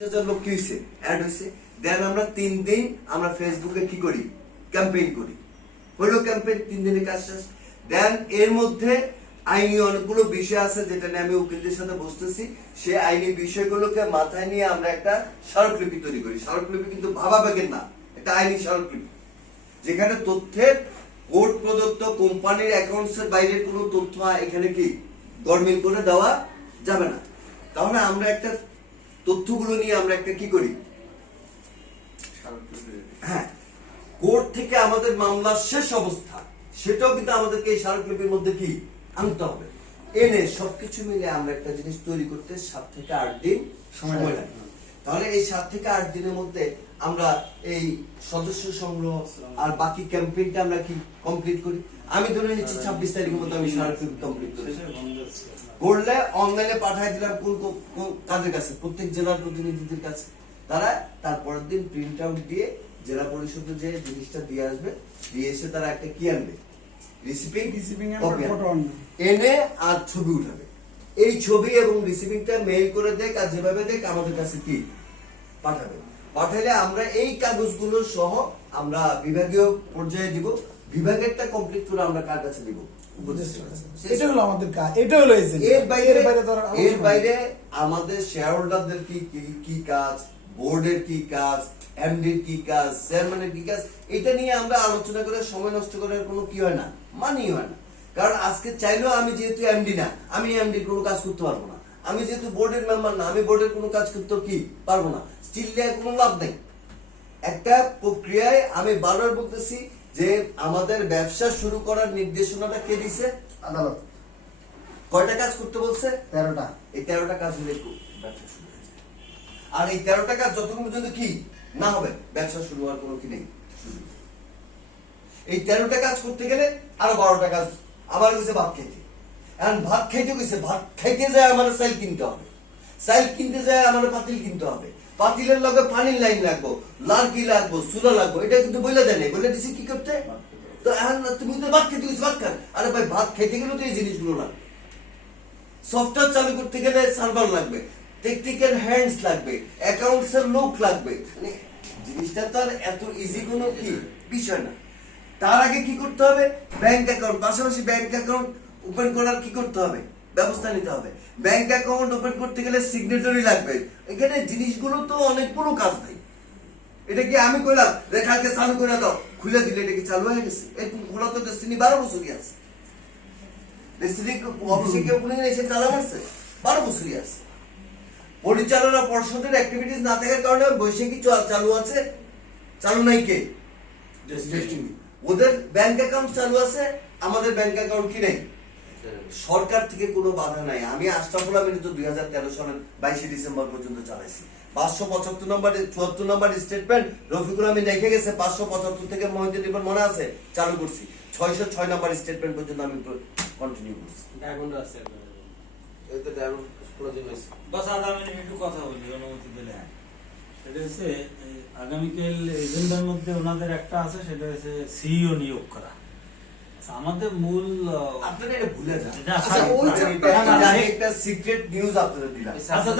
লোক কি হইছে অ্যাড হইছে দেন আমরা 3 দিন আমরা ফেসবুকে কি করি ক্যাম্পেইন করি হলো ক্যাম্পেইন 3 দিনের কাজ শেষ দেন এর মধ্যে আইনি অনেকগুলো বিষয় আছে যেটা নিয়ে আমি উকিলদের সাথে বসতেছি সেই আইনি বিষয়গুলোকে মাথায় নিয়ে আমরা একটা স্মারকলিপি তৈরি করি স্মারকলিপি কিন্তু ভাবাবেগের না এটা আইনি স্মারকলিপি যেখানে তথ্যের কোর্ট প্রদত্ত কোম্পানির অ্যাকাউন্টসের বাইরে কোনো তথ্য এখানে কি গরমিল করে দেওয়া যাবে না তাহলে আমরা একটা তথ্যগুলো নিয়ে আমরা একটা কি করি হ্যাঁ কোর্ট থেকে আমাদের মামলার শেষ অবস্থা সেটাও কিন্তু আমাদেরকে এই স্মারকলিপির মধ্যে কি আনতে হবে এনে সবকিছু মিলে আমরা একটা জিনিস তৈরি করতে 7 থেকে 8 দিন সময় লাগে তাহলে এই 7 থেকে 8 দিনের মধ্যে আমরা এই সদস্য সংগ্রহ আর বাকি ক্যাম্পেইনটা আমরা কি কমপ্লিট করি আমি ধরে নিচ্ছি 26 তারিখের মধ্যে আমি স্মারকলিপি কমপ্লিট করি করলে অনলাইনে পাঠিয়ে দিলাম কোন কাদের কাছে প্রত্যেক জেলার প্রতিনিধিদের কাছে তারা তারপরের দিন প্রিন্ট আউট দিয়ে জেলা পরিষদে যে জিনিসটা দিয়ে আসবে দিয়ে এসে তারা একটা কি আনবে রিসিপিং এনে আর ছবি উঠাবে এই ছবি এবং রিসিপিংটা মেইল করে দেখ আর যেভাবে দেখ আমাদের কাছে কি পাঠাবে পাঠাইলে আমরা এই কাগজগুলো সহ আমরা বিভাগীয় পর্যায়ে দিব বিভাগেরটা কমপ্লিট করে আমরা কার কাছে দিব এটা হলো আমাদের কাজ এটা হলো এর বাইরে আমাদের শেয়ার হোল্ডারদের কি কাজ বোর্ডের কি কাজ এমডির কি কাজ চেয়ারম্যানের কি কাজ এটা নিয়ে আমরা আলোচনা করে সময় নষ্ট করার কোনো কি হয় না মানি হয় না কারণ আজকে চাইলেও আমি যেহেতু এমডি না আমি এমডির কোনো কাজ করতে পারবো না আমি যেহেতু বোর্ডের মেম্বার না আমি বোর্ডের কোনো কাজ করতে কি পারবো না স্টিল দেওয়ার কোনো লাভ নেই একটা প্রক্রিয়ায় আমি বারবার বলতেছি যে আমাদের ব্যবসা শুরু করার নির্দেশনাটা কে দিছে আদালত কয়টা কাজ করতে বলছে 13টা এই 13টা কাজ হলে ব্যবসা শুরু হয়ে যায় আর এই 13টা কাজ যতক্ষণ পর্যন্ত কি না হবে ব্যবসা শুরু হওয়ার কোনো কি নেই এই 13টা কাজ করতে গেলে আরো 12টা কাজ আবার গেছে ভাত খাইতে এখন ভাত খাইতে গেছে ভাত খাইতে যায় আমার চাইল কিনতে হবে চাইল কিনতে যায় আমার পাতিল কিনতে হবে পাতিলের লগে পানির লাইন লাগবো লার্কি লাগবো চুলা লাগবো এটা কিন্তু বলে দেয় নাই বলে দিছি কি করতে তো এখন তুমি তো ভাত খেতে গেছো ভাত খান আরে ভাই ভাত খেতে গেলে তো এই জিনিসগুলো লাগবে সফটওয়্যার চালু করতে গেলে সার্ভার লাগবে টেকনিক্যাল হ্যান্ডস লাগবে অ্যাকাউন্টস এর লোক লাগবে মানে জিনিসটা তো আর এত ইজি কোনো কি বিষয় না তার আগে কি করতে হবে ব্যাংক অ্যাকাউন্ট পাশাপাশি ব্যাংক অ্যাকাউন্ট ওপেন করার কি করতে হবে ব্যবস্থা নিতে হবে ব্যাংক অ্যাকাউন্ট ওপেন করতে গেলে সিগনেচারি লাগবে এখানে জিনিসগুলো তো অনেকগুলো কাজ ভাই এটা কি আমি কইলাম রেখাকে চালু করে দাও খুলে দিলে এটা কি চালু হয়ে গেছে এরকম খোলা তো ডেস্টিনি 12 বছরই আছে ডেস্টিনি অফিসে কেউ কোনো এসে চালা মারছে 12 বছরই আছে পরিচালনা পর্ষদের অ্যাক্টিভিটিস না থাকার কারণে বৈশাখী চালু আছে চালু নাই কে ডেস্টিনি ওদের ব্যাংক অ্যাকাউন্ট চালু আছে আমাদের ব্যাংক অ্যাকাউন্ট কি নেই সরকার থেকে কোনো বাধা নাই আমি আশরাফুল আমিন তো 2013 সালের 22 ডিসেম্বর পর্যন্ত চালাইছি 575 নম্বর 74 নম্বর স্টেটমেন্ট রফিকুল আমিন রেখে গেছে 575 থেকে মহিউদ্দিন রিপন মনে আছে চালু করছি 606 নম্বর স্টেটমেন্ট পর্যন্ত আমি কন্টিনিউ করছি ডায়মন্ড আছে এই তো ডায়মন্ড ক্লোজিং হইছে বস আমি একটু কথা বলি অনুমতি দিলে সেটা হচ্ছে আগামীকাল এজেন্ডার মধ্যে ওনাদের একটা আছে সেটা হচ্ছে সিইও নিয়োগ করা আমাদের মূল আপনারা এটা ভুলে যান এটা আচ্ছা ওই একটা সিক্রেট নিউজ আপনারা দিলাম আচ্ছা